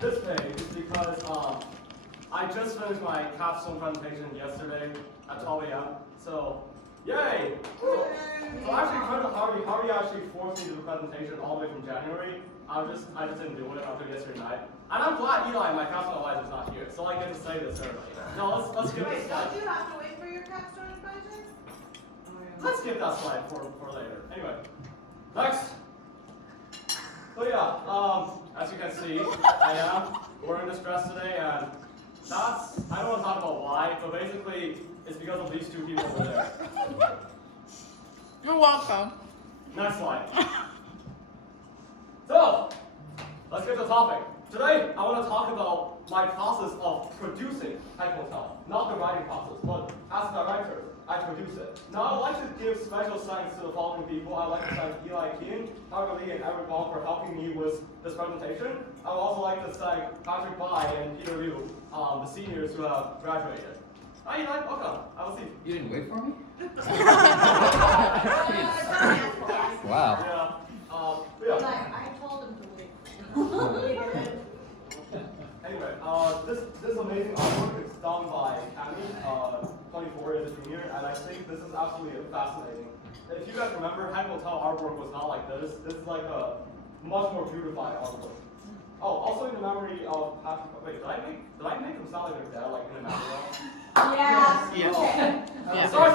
this page is because I just finished my capstone presentation yesterday at 12 a.m. So, yay! So actually, credit to Harvey. Harvey actually forced me to do the presentation all the way from January. I just didn't do it after yesterday night. And I'm glad Eli, my capstone advisor, is not here, so I get to say this early. No, let's skip this slide. Don't you have to wait for your capstone advisor? Let's skip that slide for later. Anyway, next. So yeah, as you can see, I am wearing this dress today, and that's, I don't want to talk about why, but basically, it's because of these two people over there. You're welcome. Next slide. So, let's get to the topic. Today, I want to talk about my process of producing Heck Motel. Not the writing process, but as a director, I produce it. Now, I'd like to give special thanks to the following people. I'd like to thank Eli King, Harvey, and Eric Wong for helping me with this presentation. I would also like to thank Patrick Bai and Peter Liu, the seniors who have graduated. Hi, Eli, welcome. I will see you. You didn't wait for me? Wow. Wow. Yeah. I told him to wait. Anyway, this amazing artwork is done by Amy, 24 is a junior, and I think this is absolutely fascinating. If you guys remember, Heck Motel artwork was not like this. This is like a much more beautified artwork. Oh, also in the memory of Patrick. Wait, did I make him sound like their dad, like in a memory? Yeah. Yes. Okay. Yeah. Sorry,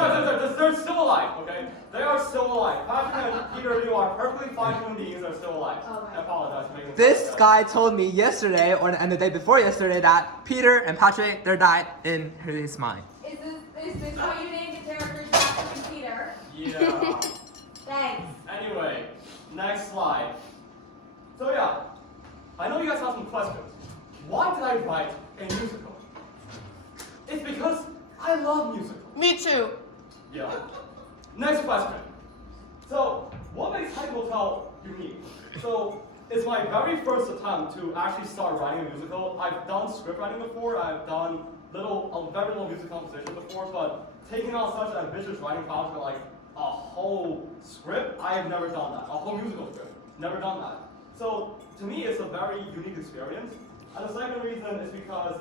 they're still alive, okay? They are still alive. Patrick and Peter Liu are perfectly fine human beings, they're still alive. Oh, I apologize for making them This sound like guy told me yesterday, and the day before yesterday, that Peter and Patrick, they died in his mind. Is this why you named the characters Patrick and Peter? that. Yeah. Thanks. Anyway, next slide. So yeah, I know you guys have some questions. Why did I write a musical? It's because I love musicals. Me too. Yeah. Next question. So, what makes Heck Motel unique? So, it's my very first attempt to actually start writing a musical. I've done script writing before. I've done a very little music composition before, but taking on such an ambitious writing project like a whole script, I have never done that. A whole musical script. Never done that. So, to me, it's a very unique experience. And the second reason is because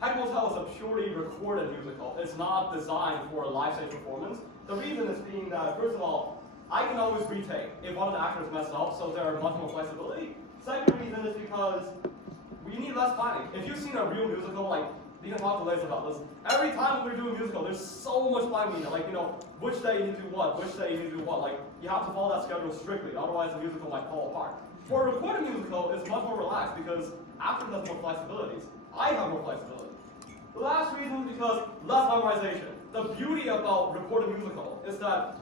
Heck Motel is a purely recorded musical. It's not designed for a live stage performance. The reason is being that, first of all, I can always retake if one of the actors messed up, so there are much more flexibility. Second reason is because we need less planning. If you've seen a real musical, like, you can talk to Lace about this. Every time we're doing a musical, there's so much planning. Like, which day you need to do what, which day you need to do what. Like, you have to follow that schedule strictly, otherwise the musical might fall apart. For a recorded musical, it's much more relaxed because actors have more flexibilities. I have more flexibility. The last reason is because less memorization. The beauty about recorded musical is that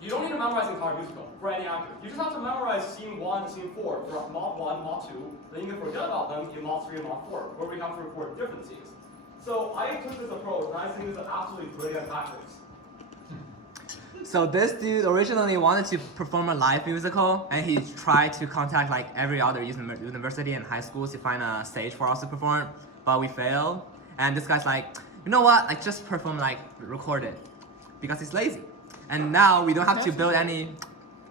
you don't need to memorize the entire musical for any actor. You just have to memorize scene 1 to scene 4 for Mod 1, Mod 2, then you can forget about them in Mod 3 and Mod 4, where we have to record different scenes. So I took this approach, and I think it's an absolutely brilliant tactics. So this dude originally wanted to perform a live musical, and he tried to contact like every other university and high schools to find a stage for us to perform, but we failed. And this guy's like, you know what? Like just perform like recorded, because he's lazy. And now we don't have to build any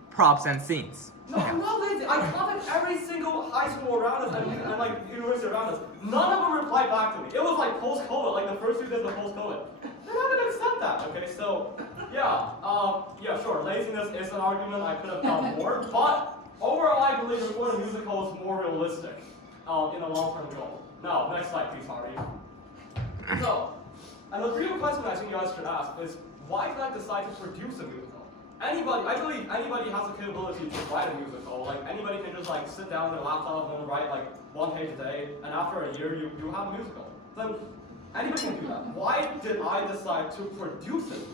props and scenes. No, I'm not lazy. I contacted every single high school around us and like university around us. None of them replied back to me. It was like post-COVID, like the first 2 days of post-COVID. They're not gonna accept that. Okay, so yeah, sure. Laziness is an argument. I could have done more, but overall, I believe recording a musical is more realistic in a long-term goal. Now, next slide, please, Harvey. So, and the real question I think you guys should ask is, why did I decide to produce a musical? I believe anybody has the capability to write a musical. Like anybody can just like sit down with their laptop and write like 1 page a day, and after a year you have a musical. Then anybody can do that. Why did I decide to produce it?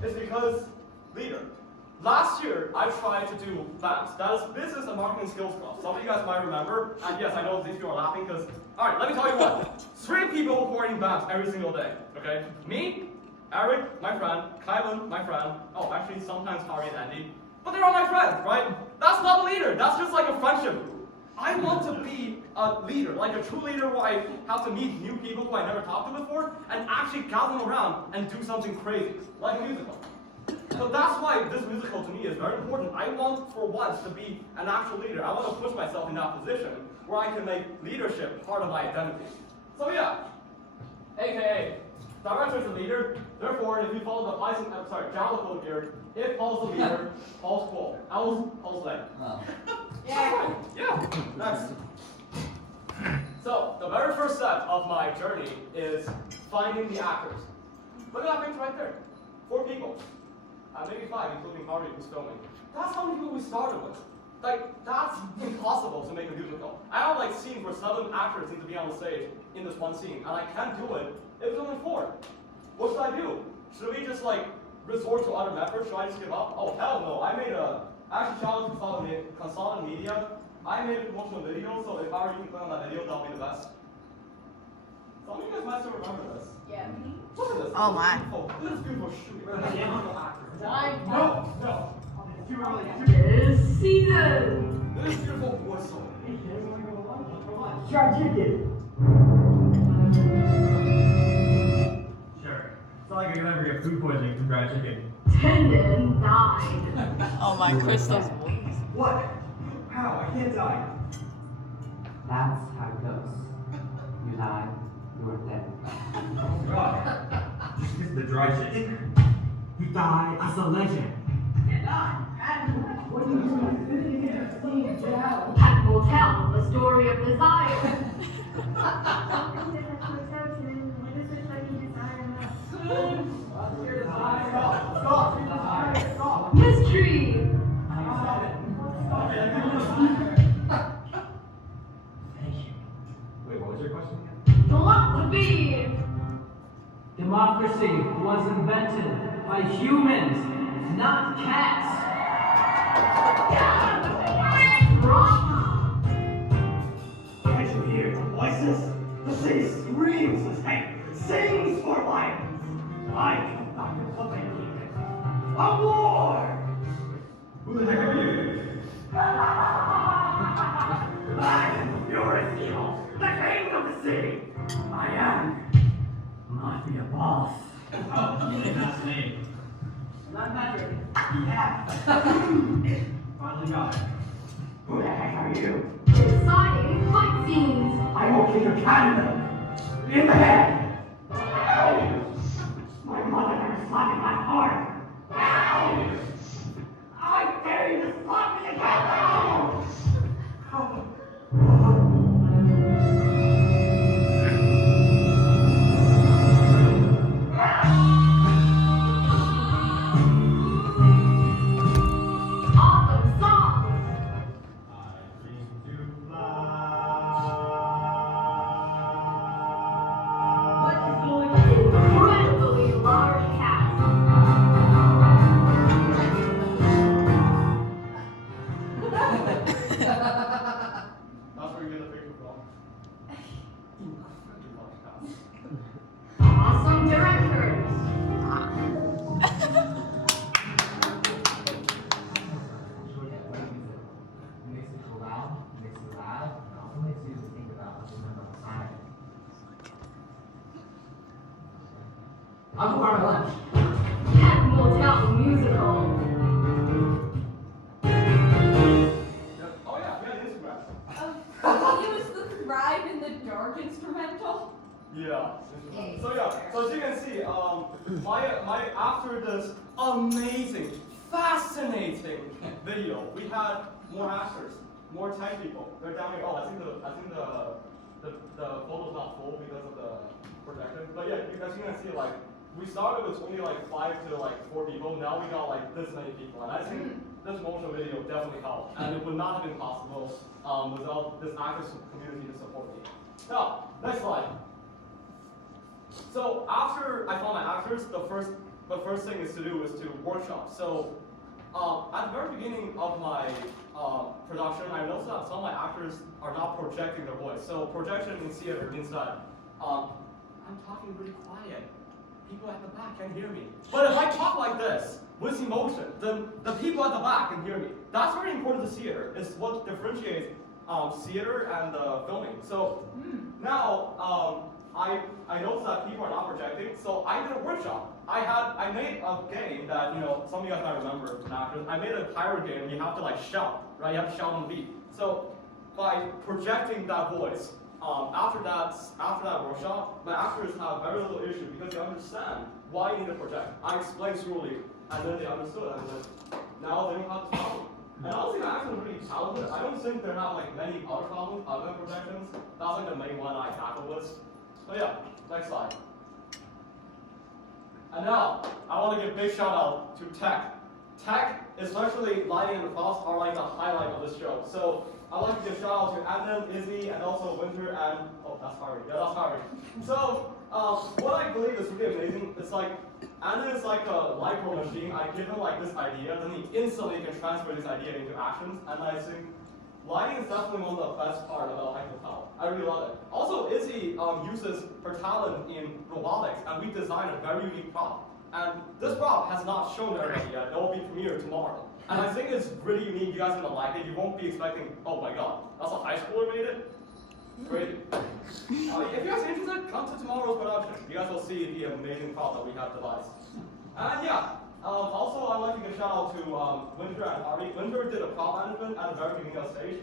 It's because leader. Last year I tried to do bands. That is business and marketing skills class. Some of you guys might remember, and yes, I know these people are laughing because alright, let me tell you what. 3 people who are in bands every single day. Okay? Me, Eric, my friend, Kylan, my friend, oh, actually sometimes Harvey and Andy, but they're all my friends, right? That's not a leader, that's just like a friendship group. I want to be a leader, like a true leader where I have to meet new people who I never talked to before and actually gather them around and do something crazy, like a musical. So that's why this musical to me is very important. I want for once to be an actual leader. I want to push myself in that position. where I can make leadership part of my identity. So yeah, AKA, director is the leader. Therefore, if you follow the Java code here, if Paul's the leader, Paul's cool. Else, Paul's lame. Oh. Yeah. Yeah, next. So, the very first step of my journey is finding the actors. Look at that picture right there. 4 people. Maybe 5, including Harvey, who's filming. That's how many people we started with. Like, that's impossible to make a musical. I have like scenes where 7 actors need to be on the stage in this one scene, and I can't do it if it's only 4. What should I do? Should we just like resort to other methods? Should I just give up? Oh, hell no. I made actually shout out to Consultant Media. I made a promotional video, so if I were you can click on that video, that'll be the best. Some of you guys might still remember this. Yeah. Look at this. Oh my. This is beautiful shooting. No. Too early. This season. This is beautiful whistle. Sharp chicken. Sure. It's not like you're gonna get food poisoning from fried chicken. Tendon died. Oh my, Crystal's voice. What? How? I can't die. That's how it goes. You die, you're dead. Oh God. Just kiss the dry chicken. You die as a legend. Heck Motel, the story of desire. Mystery. Thank you. Wait, what was your question again? Philosophy. Democracy was invented by humans, not cats. Drama. Can't you hear the voices? The city screams as hate, sings for violence. I come back to what they needed. A war! Who the heck are you? I am the purest evil, the king of the city. I am Mafia Boss. Last name. Not Patrick. Yeah. Finally got it. Who the heck are you? Exciting fight scenes. I will kick your cannon in the head. My mother is slapping my heart. I dare you to slap me again. Awesome songs. I dream to fly. Incredibly large cast. That's where you get the picture from. Awesome directors. It makes it go loud, it makes it loud, and also makes you think about what's in the side. I'll go grab my lunch. Heck Motel musical. Yep. Oh yeah, we had Instagram. He was the Thrive in the Dark instrumental. Yeah. So yeah, so as you can see, my after this amazing, fascinating video, we had more actors, more 10 people. They're down here. Oh, I think the photo's not full because of the projection. But yeah, as you can see, like we started with only like 5 to like 4 people. Now we got like this many people, and I think this motion video definitely helped, and it would not have been possible without this actors community to support me. Now, next slide. So after I found my actors, the first thing is to do is to workshop. So at the very beginning of my production, I noticed that some of my actors are not projecting their voice. So projection in theater means that I'm talking really quiet. People at the back can hear me. But if I talk like this with emotion, then the people at the back can hear me. That's very important to theater. It's what differentiates theater and filming. So now I noticed that people are not projecting, so I did a workshop. I made a game that, some of you guys might remember from actors. I made a pirate game and you have to like shout, right? You have to shout on the beat. So by projecting that voice. After that workshop, my actors have very little issue because they understand why you need to project. I explained slowly, and then they understood, and then now they don't have this problem. And honestly, my actors are really talented. I don't think they have like many other problems other than projections. That's like the main one I tackle with. So yeah, next slide. And now, I want to give a big shout out to Tech. Tech, especially lighting and the props, are like the highlight of this show. So I'd like to give a shout out to Adam, Izzy, and also Winter, and oh, that's Harvey. Yeah, that's Harvey. So what I believe is really amazing. It's like Adam is like a light bulb machine. I give him like this idea, then he instantly can transfer this idea into actions. And I think lighting is definitely one of the best part about Heck Motel. I really love it. Also, Izzy uses her talent in robotics, and we designed a very unique prop. And this prop has not shown to everybody yet. It will be premiered tomorrow. And I think it's really unique. You guys are gonna like it. You won't be expecting, oh my god, that's a high schooler made it? Great. If you guys are interested, come to tomorrow's production. You guys will see the amazing prop that we have devised. And yeah, also I'd like to give a shout out to Winter and Harvey. Winter did a prop management at the very beginning of the stage.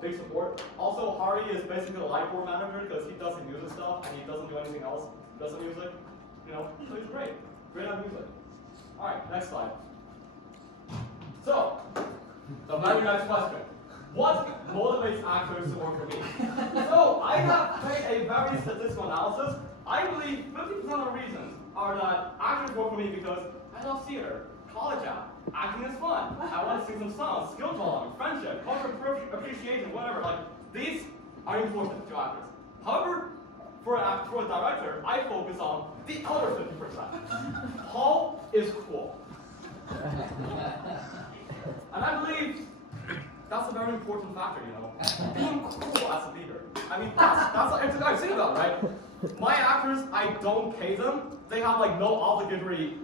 Big support. Also, Harvey is basically a light board manager because he does the music stuff and he doesn't do anything else. He does the music, you know, so he's great. Great at music. Alright, next slide. So, the very next question. What motivates actors to work for me? So, I have made a very statistical analysis. I believe 50% of the reasons are that actors work for me because I love theater, college app, acting is fun, I want to sing some songs, skill development, friendship, cultural appreciation, whatever. Like, these are important to actors. However, for a director, I focus on the other 50%. Paul is cool. And I believe that's a very important factor, you know. Being cool as a leader. I mean, that's like, think about it, right? My actors, I don't pay them. They have like no obligatory,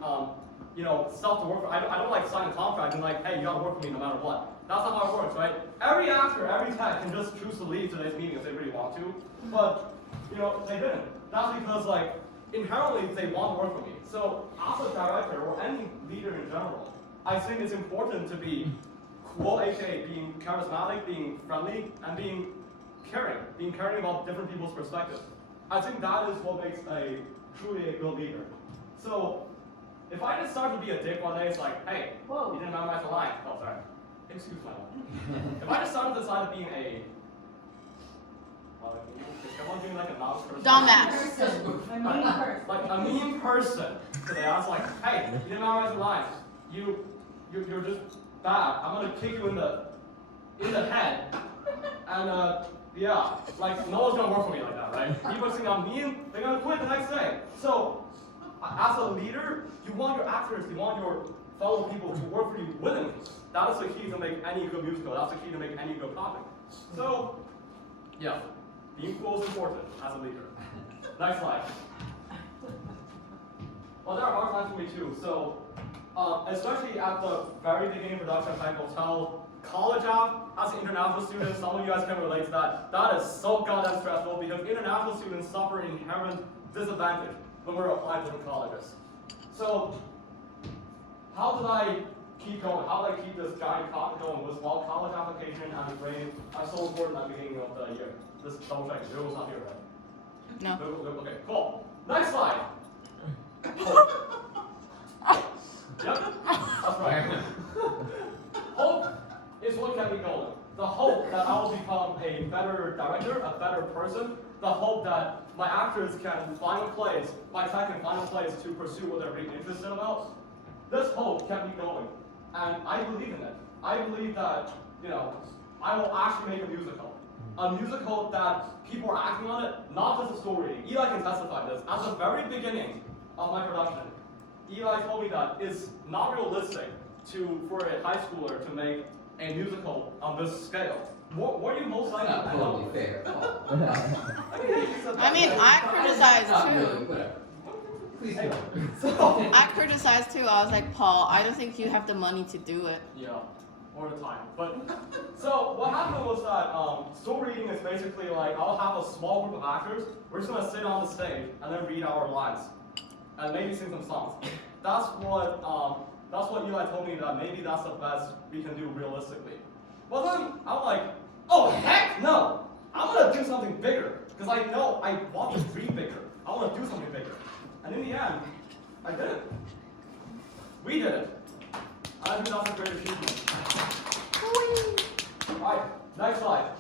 you know, stuff to work for. I don't like sign a contract and like, hey, you gotta work for me no matter what. That's not how it works, right? Every actor, every tech can just choose to leave today's meeting if they really want to. But, you know, they didn't. That's because like, inherently they want to work for me. So as a director or any leader in general, I think it's important to be cool, aka being charismatic, being friendly, and being caring about different people's perspectives. I think that is what makes a truly a good leader. So if I just start to be a dick one day, it's like, hey, Whoa. you didn't memorize the line. Oh, sorry. Excuse my line. If I just started to decide being a someone doing like a mouse person. Dumbass. A mean person. Like a mean person today. I was like, hey, you didn't memorize the lines. You're just bad. I'm gonna kick you in the head. And yeah, like no one's gonna work for me like that, right? People think I'm mean, they're gonna quit the next day. So as a leader, you want your actors, you want your fellow people to work for you willingly. That is the key to make any good musical. That's the key to make any good project. So yeah. Being cool is important as a leader. Next slide. Well, there are hard times for me too. So, especially at the very beginning of production of Heck Motel, college app, as an international student, some of you guys can relate to that. That is so goddamn stressful because international students suffer inherent disadvantage when we're applying to different colleges. So, how did I keep going? How did I keep this giant clock going? Was while college application and the grade are so important at the beginning of the year. Just double check. Zero was not here, right? No. Okay, cool. Next slide. Yep, that's right. Hope is what kept me going. The hope that I will become a better director, a better person. The hope that my actors can find a place, my tech can find a place to pursue what they're really interested about. This hope kept me going, and I believe in it. I believe that, you know, I will actually make a musical. A musical that people are acting on it, not just a story. Eli can testify to this. At the very beginning of my production, Eli told me that it's not realistic for a high schooler to make a musical on this scale. What are you most likely to Totally fair. I mean, I criticized too. Please go. So, I criticized too. I was like, Paul, I don't think you have the money to do it. yeah, or the time. But so what happened was that story reading is basically like I'll have a small group of actors. We're just gonna sit on the stage and then read our lines, and maybe sing some songs. That's what Eli told me that maybe that's the best we can do realistically. But then I'm like, Oh, heck no! I'm gonna do something bigger, because I know I want to dream bigger. I want to do something bigger. And in the end, I did it. We did it. I think that's a great achievement. Alright, next slide.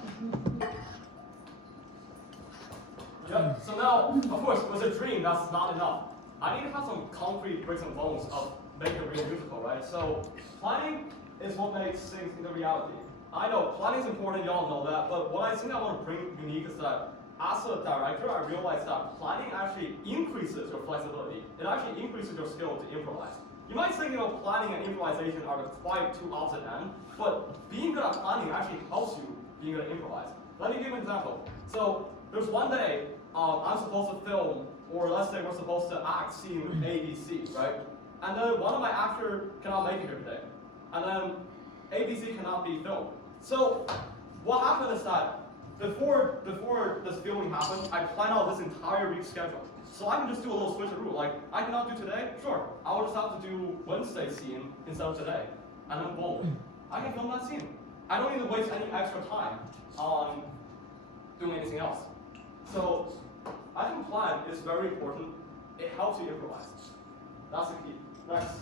Yep, so now, of course, with a dream, that's not enough. I need to have some concrete bricks and bones of making a real musical, right? So, planning is what makes things into reality. I know planning is important, y'all know that, but what I think I want to bring unique is that as a director, I realized that planning actually increases your flexibility. It actually increases your skill to improvise. You might think, planning and improvisation are quite two opposite ends, but being good at planning actually helps you being good at improvise. Let me give you an example. So there's one day I'm supposed to film, or let's say we're supposed to act scene A, B, C, right? And then one of my actors cannot make it here today. And then A, B, C cannot be filmed. So what happened is that before this filming happened, I planned out this entire week's schedule. So I can just do a little switcheroo. Like, I cannot do today? Sure. I will just have to do Wednesday's scene instead of today. And then boom, I can film that scene. I don't need to waste any extra time on doing anything else. So I think plan is very important. It helps you improvise. That's the key. Next.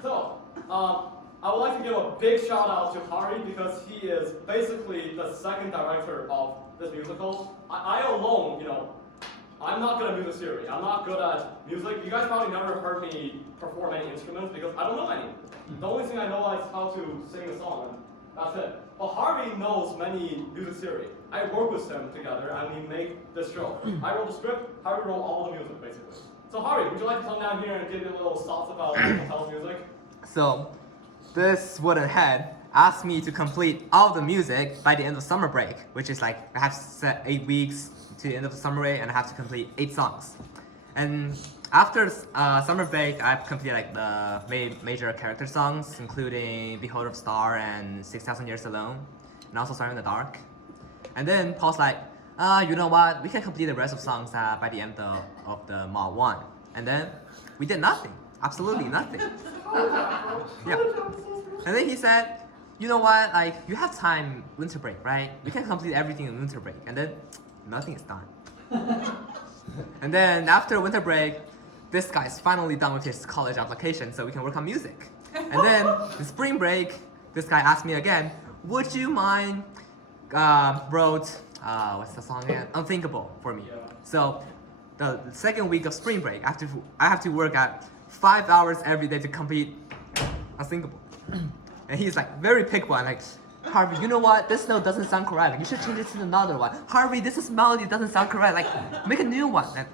So, I would like to give a big shout out to Harvey because he is basically the second director of this musical. I alone, I'm not good at music theory. I'm not good at music. You guys probably never heard me perform any instruments because I don't know any. The only thing I know is how to sing a song, and that's it. But Harvey knows many music theory. I work with him together, and we make this show. I wrote the script, Harvey wrote all the music, basically. So Harvey, would you like to come down here and give me a little thoughts about Motel's music? So, this wooden head asked me to complete all the music by the end of summer break, which is like I have set 8 weeks to the end of the summer break, and I have to complete 8 songs. And after summer break, I've completed like the major character songs, including Beholder of Star and 6,000 Years Alone, and also Sorry in the Dark. And then Paul's like, you know what? We can complete the rest of songs by the end of the Mod 1. And then we did nothing, absolutely nothing. Yeah. And then he said, you know what? Like, you have time winter break, right? We can complete everything in winter break. And then nothing is done. And then after winter break, this guy's finally done with his college application, so we can work on music. And then in spring break, this guy asked me again, would you mind wrote what's the song again? Unthinkable for me. So the second week of spring break, I have to work at 5 hours every day to complete Unthinkable. And he's like very pick one, like, Harvey, you know what? This note doesn't sound correct. Like, you should change it to another one. Harvey, this melody doesn't sound correct. Like, make a new one. And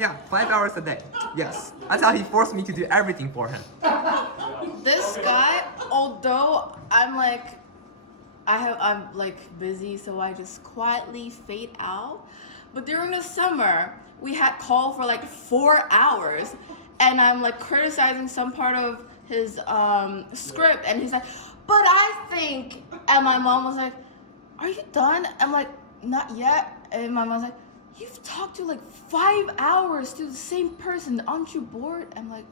yeah, 5 hours a day. Yes, that's how he forced me to do everything for him. This guy, although I'm busy, so I just quietly fade out. But during the summer, we had call for like 4 hours, and I'm like criticizing some part of his script, and he's like, but I think, and my mom was like, are you done? I'm like, not yet. And my mom's like, you've talked to like 5 hours to the same person, aren't you bored? I'm like,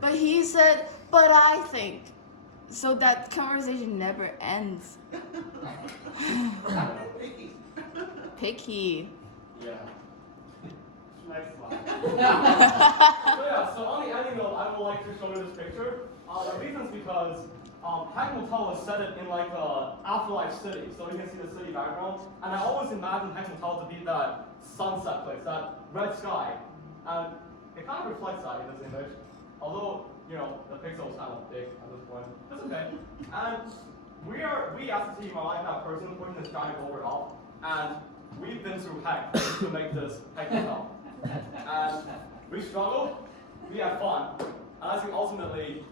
But he said, but I think. So that conversation never ends. Picky. Yeah. Next slide. So on the ending note, I would like to show you this picture. The reason is because Heck Motel was set in like a afterlife city, so you can see the city background. And I always imagined Heck Motel to be that sunset place, that red sky. And it kind of reflects that in this image. Although, the pixel is kind of big at this point. That's okay. And we as a team are like that person putting this giant over off. And we've been through heck to make this Heck Motel. And we struggled, we had fun. And I think ultimately,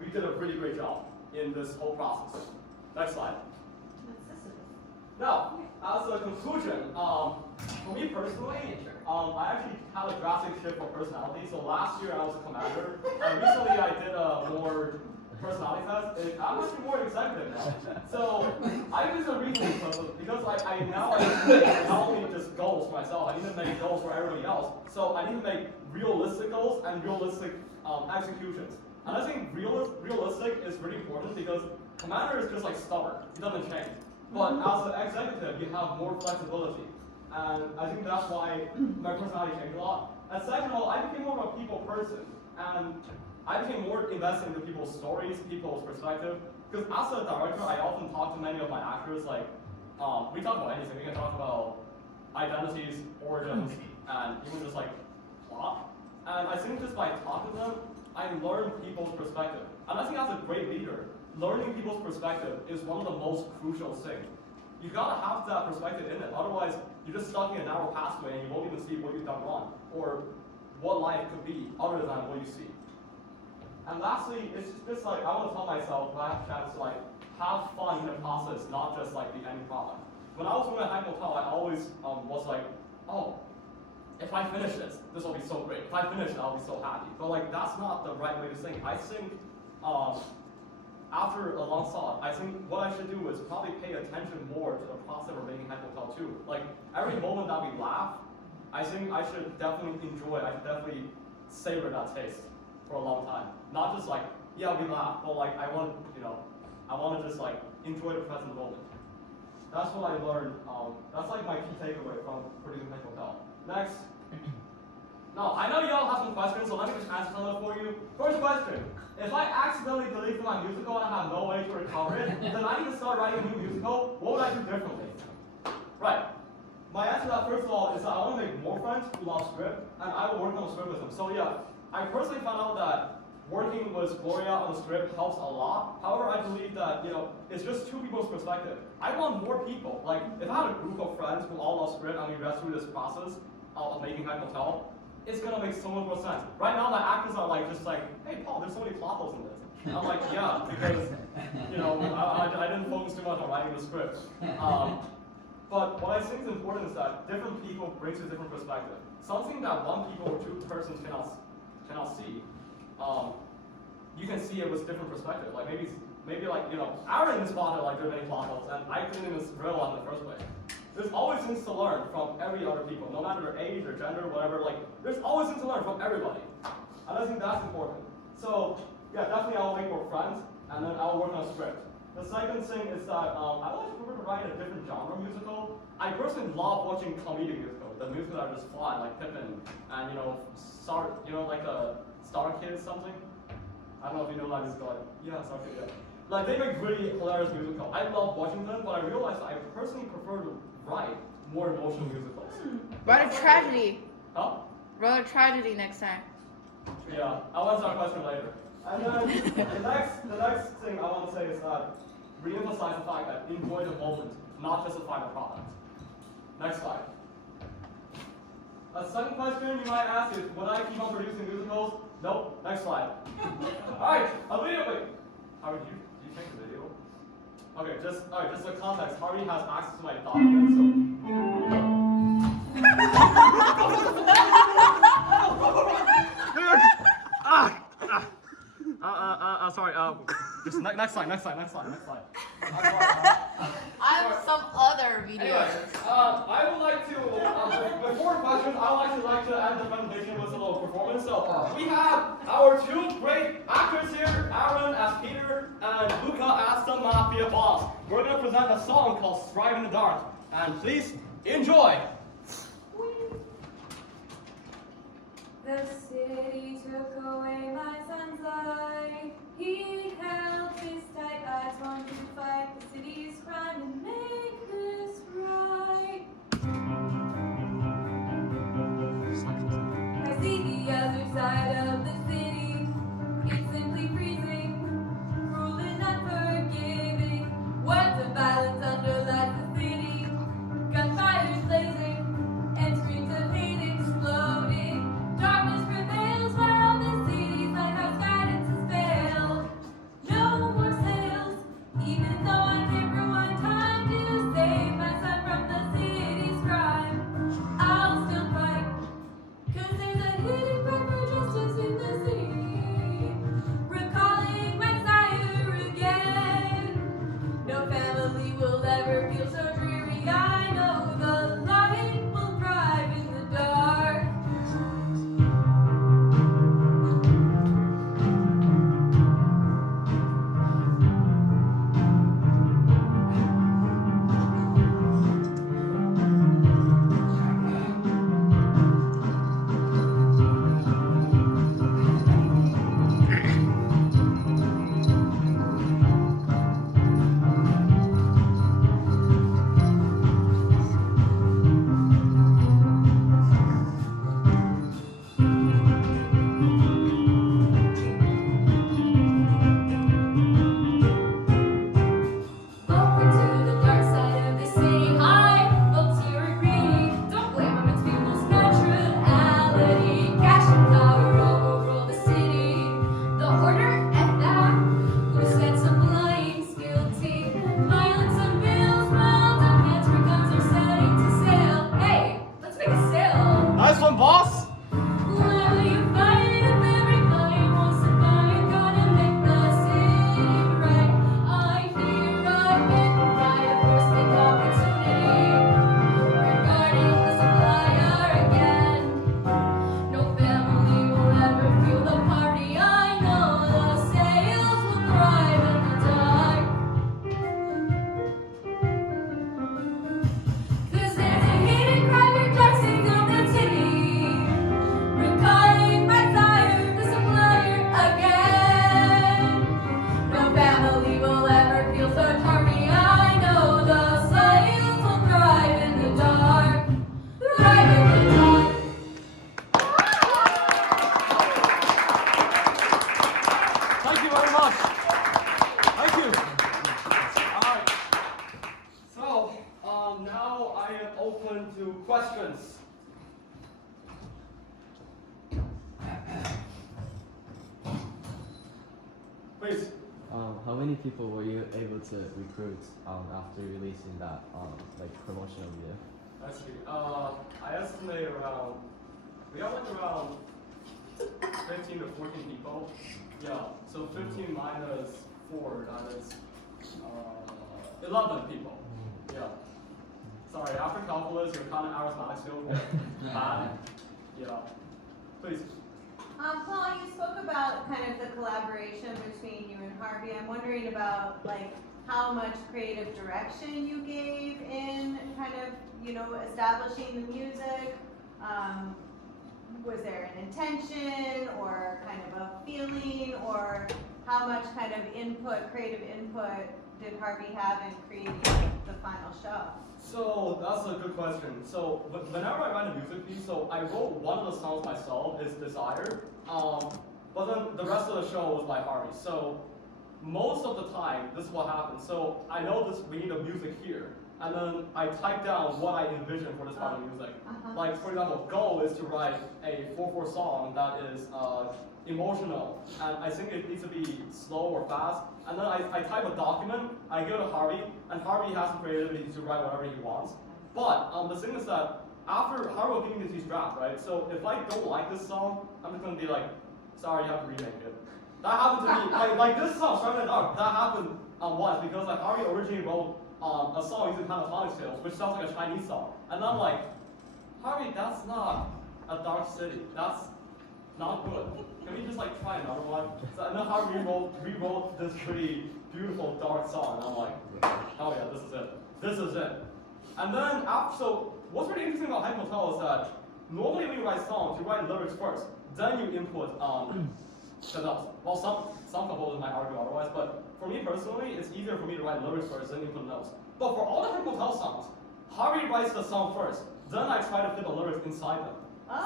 we did a really great job in this whole process. Next slide. Now, as a conclusion, for me personally, I actually had a drastic shift for personality. So last year I was a commander, and recently I did a more personality test. And I'm actually more executive now. So I use a reasoning process because I now need to make not only just goals for myself, I need to make goals for everybody else. So I need to make realistic goals and realistic executions. And I think realistic is really important because commander is just like stubborn. He doesn't change. But as an executive, you have more flexibility. And I think that's why my personality changed a lot. And second of all, I became more of a people person. And I became more invested into people's stories, people's perspective. Because as a director, I often talk to many of my actors, like, we talk about anything. We can talk about identities, origins, and even just like plot. And I think just by talking to them, I learn people's perspective. And I think as a great leader, learning people's perspective is one of the most crucial things. You gotta have that perspective in it. Otherwise, you're just stuck in a narrow pathway and you won't even see what you've done wrong or what life could be other than what you see. And lastly, it's just like I want to tell myself when I have a chance to like have fun in the process, not just like the end product. When I was doing Heck Motel, I always was like, oh, if I finish this will be so great. If I finish it, I'll be so happy. But like that's not the right way to think. I think after a long thought, I think what I should do is probably pay attention more to the process of making Heck Motel 2. Like every moment that we laugh, I think I should definitely enjoy it. I should definitely savor that taste for a long time. Not just like, yeah, we laugh, but like I want to just like enjoy the present moment. That's what I learned. That's like my key takeaway from producing Heck Motel. Next. Now, I know you all have some questions, so let me just answer some of them for you. First question. If I accidentally deleted my musical and I have no way to recover it, then I need to start writing a new musical. What would I do differently? Right. My answer to that, first of all, is that I want to make more friends who love script, and I will work on the script with them. So yeah, I personally found out that working with Gloria on the script helps a lot. However, I believe that, it's just two people's perspective. I want more people. Like, if I had a group of friends who all love script and we go through this process of making Heck Motel, it's gonna make so much more sense. Right now, my actors are like, just like, hey, Paul, there's so many plot holes in this. And I'm like, yeah, because, I didn't focus too much on writing the script. But what I think is important is that different people bring to a different perspective. Something that one people or two persons cannot see, you can see it with different perspective. Like maybe like, Aaron spotted like there are many plot holes, and I didn't even realize in the first place. There's always things to learn from every other people, no matter their age or gender, whatever. Like, there's always things to learn from everybody, and I think that's important. So, yeah, definitely I'll make more friends, and then I'll work on a script. The second thing is that I would like to write a different genre musical. I personally love watching comedic musicals. The musicals that are just fun, like Pippin, and like a Star Kids something. I don't know if you know that musical. Like, yeah, Star Kids. Yeah. Like they make really hilarious musicals. I love watching them, but I realized I personally prefer to write more emotional musicals. Write a tragedy. Huh? Write a tragedy next time. Yeah, I'll answer that question later. And then the next thing I want to say is that re-emphasize the fact that enjoy the moment, not just the final product. Next slide. A second question you might ask is, would I keep on producing musicals? Nope. Next slide. Alright, immediately. Harvey, did you check the video? Okay, just the context. Harvey has access to my documents, sorry, just next slide. I have some other video. Anyway, I would like to, before questions, I would like to end the presentation with a little performance. So, we have our two great actors here, Aaron as Peter, and Luca as the Mafia boss. We're going to present a song called Strive in the Dark, and please enjoy! The city took away my son's life. He held his tight eyes, wanted to fight the city's crime and make this right. I see the other side of the city. It's simply freezing, cruel and unforgiving. Words of violence underlies the city. Gunfire blazing and screams of hate exploding. Darkness prevails while the city's lighthouse guidance has failed. No more sales, even though I can't rewind time to open to questions. Please. How many people were you able to recruit after releasing that like promotional video? Let's see. I estimate around. We have like around 15 to 14 people. Yeah. So 15 minus 4, that is 11 people. Yeah. Sorry, after calculus, your kind of arithmetic skill get bad. Yeah. Please. Paul, you spoke about kind of the collaboration between you and Harvey. I'm wondering about like how much creative direction you gave in kind of, you know, establishing the music. Was there an intention or kind of a feeling, or how much kind of input, creative input did Harvey have in creating the final show? So that's a good question. So whenever I write a music piece, so I wrote one of the songs myself, is Desire. But then the rest of the show was by Harvey. So most of the time, this is what happens. So I know this, we need a music here. And then I type down what I envision for this kind of music. Like, for example, goal is to write a 4/4 song that is emotional. And I think it needs to be slow or fast. And then I type a document, I give it to Harvey, and Harvey has the creativity to write whatever he wants. But the thing is that after Harvey will give me these drafts, right? So if I don't like this song, I'm just gonna be like, sorry, you have to remake it. That happened to me, like this song, Strike in the Dark, that happened once because like Harvey originally wrote a song using pentatonic scales, which sounds like a Chinese song. And I'm like, Harvey, that's not a dark city. That's not good. Can we just like try another one? So, and then Harvey rewrote this pretty beautiful dark song, and I'm like, oh yeah, this is it. This is it. And then after, so what's really interesting about Heck Motel is that normally when you write songs, you write lyrics first, then you input the notes. Well, some composers might argue otherwise, but for me personally, it's easier for me to write lyrics first, then input notes. But for all the Heck Motel songs, Harvey writes the song first, then I try to fit the lyrics inside them.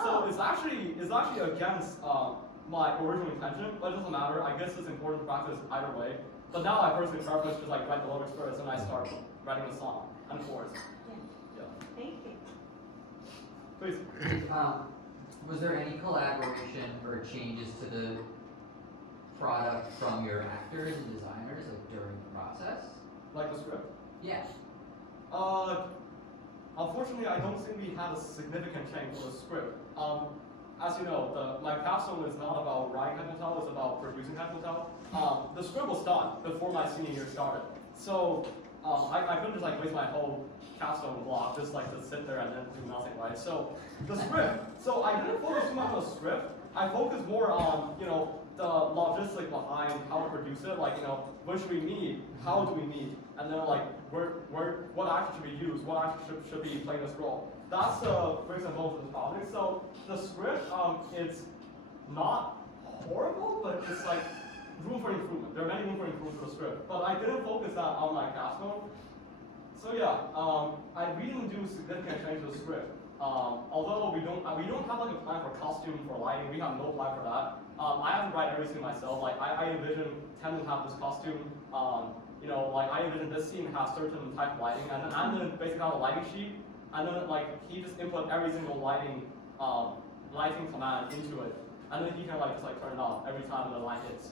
So it's actually against my original intention, but it doesn't matter. I guess it's important to practice either way. But now I personally preference just like write the lyrics first, and I start writing the song and chorus. Yeah. Thank you. Please. Was there any collaboration or changes to the product from your actors and designers like during the process? Like the script? Yeah. Unfortunately, I don't think we had a significant change for the script. As you know, my Capstone is not about writing Heck Motel, it's about producing Heck Motel. The script was done before my senior year started. So I couldn't just like waste my whole Capstone block just like to sit there and then do nothing, right? So the script, so I didn't focus too much on the script. I focused more on, you know, the logistics behind how to produce it, like, you know, when should we meet, how do we meet, and then like what actor should we use, what actor should be playing this role. That's the brings and bones of the project. So the script, it's not horrible, but it's like room for improvement. There are many room for improvement for the script, but I didn't focus that on my Capstone. So yeah, I really didn't do significant change to the script. Although we don't have like a plan for costume, for lighting, we have no plan for that. I have to write everything myself. Like I envision Tim to have this costume. You know, like I envision this scene has certain type of lighting, and then basically have a lighting sheet, and then like he just input every single lighting command into it, and then he can like just like turn it off every time the light hits.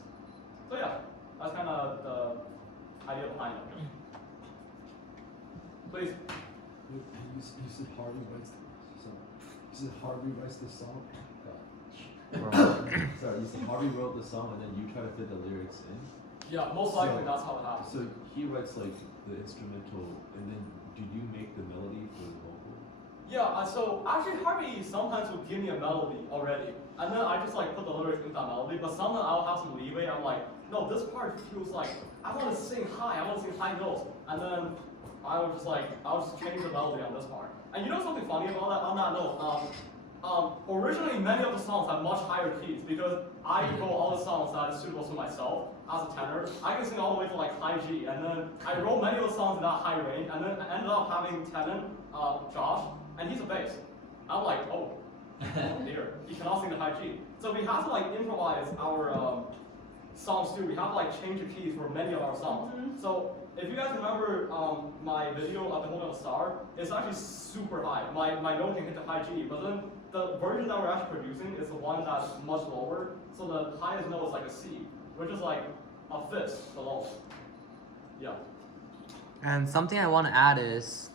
So yeah, that's kind of the idea behind it. Please. You said Harvey writes the song. You said Harvey writes the song. Sorry, you said Harvey wrote the song and then you try to fit the lyrics in. Yeah, most likely that's how it happens. So he writes like the instrumental, and then do you make the melody for the vocal? Yeah, so actually Harvey sometimes would give me a melody already, and then I just like put the lyrics into that melody, but sometimes I'll have some leeway. I'm like, no, this part feels like, I want to sing high, I want to sing high notes, and then I'll just change the melody on this part. And you know something funny about that? On that note, originally many of the songs have much higher keys because I wrote all the songs that is suitable to myself as a tenor. I can sing all the way to like high G, and then I wrote many of the songs in that high range, and then I ended up having tenor, Josh, and he's a bass. I'm like, oh dear, he cannot sing the high G. So we have to like improvise our songs too. We have to like change the keys for many of our songs. So if you guys remember my video of the Holding a Star, it's actually super high. My note can hit the high G, but then the version that we're actually producing is the one that's much lower. So the highest note is like a C, which is like a fifth below. Yeah. And something I want to add is,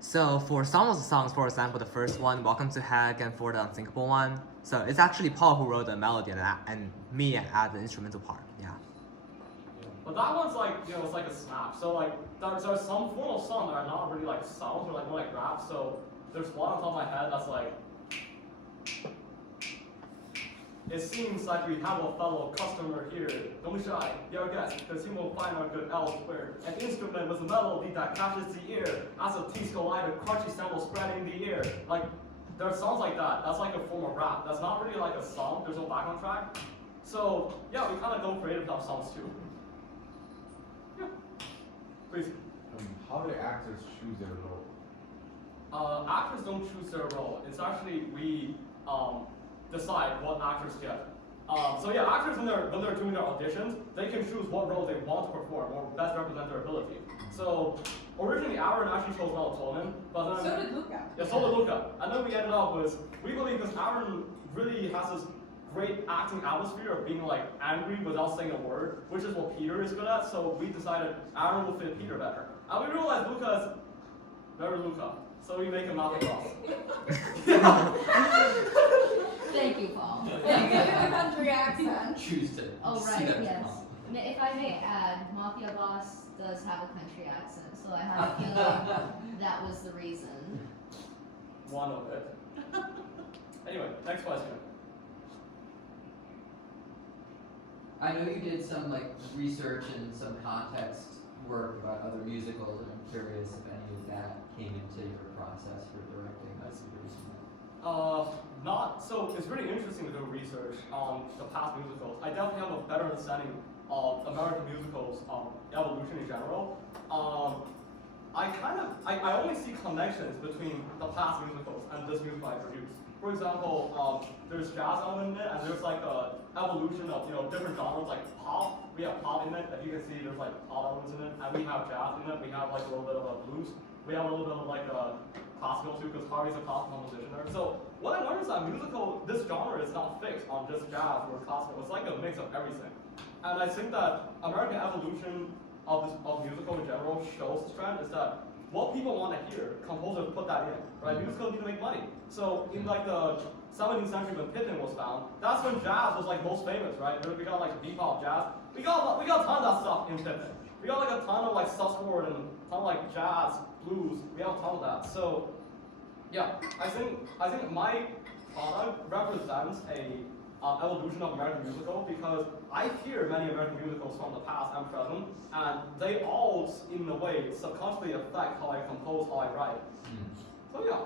so for some of the songs, for example, the first one, Welcome to Heck, and for the Unthinkable one, so it's actually Paul who wrote the melody and me at the instrumental part. Yeah. But that one's like, it's like a snap. So like, there's some form of song that are not really like sounds, or like more like rap. So there's one on top of my head that's like, it seems like we have a fellow customer here. Don't be shy, be our guest, because he will find our good elsewhere. An instrument with a melody that catches the ear. As a teeth collide, a crunchy sound will spread in the air. Like, there are songs like that. That's like a form of rap. That's not really like a song. There's no background track. So yeah, we kind of go creative with our songs too. Yeah. Please. How do actors choose their role? Actors don't choose their role. It's actually we decide what actors get. So yeah, actors when they're doing their auditions, they can choose what role they want to perform or best represent their ability. So originally Aaron actually chose melatonin, but then So did Luca. Yeah, so did Luca. And then we ended up with, we believe because Aaron really has this great acting atmosphere of being like angry without saying a word, which is what Peter is good at. So we decided Aaron will fit Peter better. And we realized Luca is very Luca. So we make him out the boss. Thank you, Paul. You get a country accent. Choose to Oh, see right, that as a yes. compliment. If I may add, Mafia Boss does have a country accent, so I have a feeling that was the reason. One of it. Anyway, next question. I know you did some like research and some context work about other musicals, and I'm curious if any of that came into your process for directing that series. Not so. It's really interesting to do research on the past musicals. I definitely have a better understanding of American musicals, evolution in general. I only see connections between the past musicals and this musical I produced. For example, there's jazz element in it, and there's like a evolution of different genres like pop. We have pop in it. As you can see, there's like pop elements in it, and we have jazz in it. We have like a little bit of a blues. We have a little bit of like classical too, because Harvey's a classical compositioner. So what I learned is that this genre is not fixed on just jazz or classical. It's like a mix of everything. And I think that American evolution of musical in general shows this trend is that what people want to hear, composers put that in, right? Musicals need to make money. So in like the 17th century when Pippin was found, that's when jazz was like most famous, right? We got like bebop jazz. We got a ton of that stuff in Pippin. We got like a ton of like susword and a ton of like jazz, blues. We have a ton of that. So yeah, I think my product represents a evolution of American musical because I hear many American musicals from the past and present, and they all, in a way, subconsciously affect how I compose, how I write. So yeah,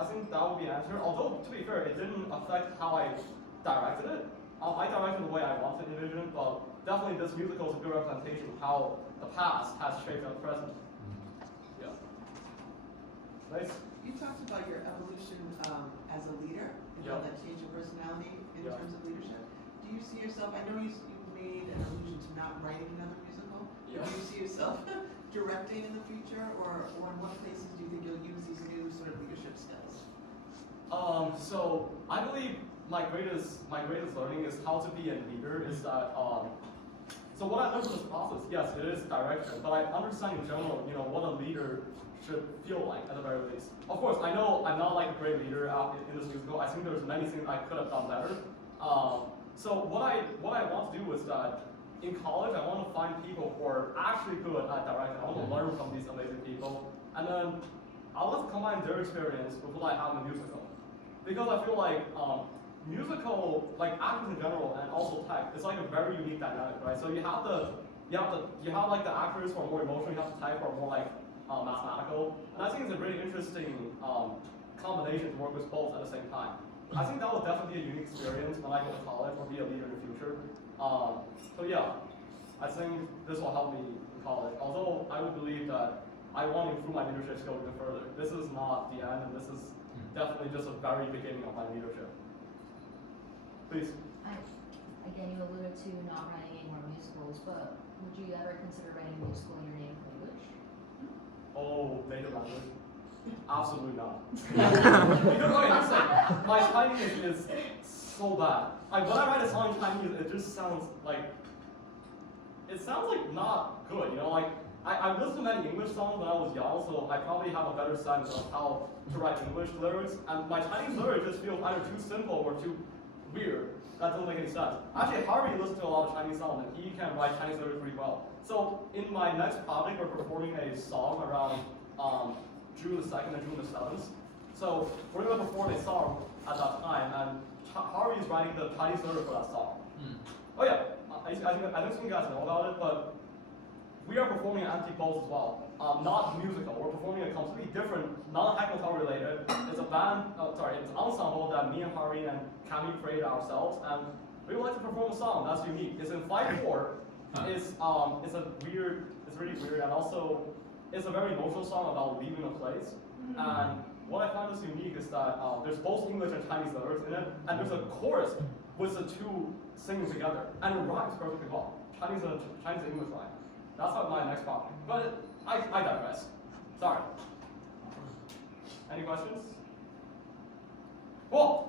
I think that would be an answer. Although, to be fair, it didn't affect how I directed it. I directed the way I wanted to envision it, but definitely this musical is a good representation of how the past has shaped the present. Yeah. Nice. You talked about your evolution as a leader, that change of personality in terms of leadership. Do you see yourself, I know you made an allusion to not writing another musical. Yeah. Do you see yourself directing in the future, or in what places do you think you'll use these new sort of leadership skills? So I believe my greatest learning is how to be a leader is that, so what I learned from this process, yes, it is direction, but I understand in general, what a leader should feel like at the very least. Of course, I know I'm not like a great leader in this musical. I think there's many things I could have done better. So what I want to do is that in college, I want to find people who are actually good at directing. I want to learn from these amazing people, and then I want to combine their experience with what I have in the musical, because I feel like musical, like actors in general, and also tech, it's like a very unique dynamic, right? So you have like the actors who are more emotional, you have the tech who are more like mathematical, and I think it's a really interesting combination to work with both at the same time. I think that will definitely be a unique experience when I go to college or be a leader in the future. So yeah, I think this will help me in college. Although I would believe that I want to improve my leadership skills even further. This is not the end, and this is definitely just a very beginning of my leadership. Please. again, you alluded to not writing any more musicals, but would you ever consider writing a musical in your native language? Oh, native language? Absolutely not. Because, okay, listen, my Chinese is so bad. Like, when I write a song in Chinese, it just sounds like, not good, you know? Like, I listened to many English songs when I was young, so I probably have a better sense of how to write English lyrics, and my Chinese lyrics just feel either too simple or too weird. That doesn't make any sense. Actually, Harvey listens to a lot of Chinese songs, and he can write Chinese lyrics pretty well. So, in my next project, we're performing a song around June the 2nd and June the 7th. So, we're going to perform a song at that time, and Harvey is writing the Chinese lyric for that song. Oh yeah, I think you guys know about it, but we are performing an empty pose as well. Not musical. We're performing a completely different, not Heck Motel related. It's a band, it's an ensemble that me and Harvey and Cammy created ourselves, and we would like to perform a song that's unique. It's in 5/4. It's really weird, and also it's a very emotional song about leaving a place. And what I found is unique is that there's both English and Chinese lyrics in it, and there's a chorus with the two singing together, and it rhymes perfectly well. Chinese and English rhyme. That's not my next project. But I digress. Sorry. Any questions? Whoa!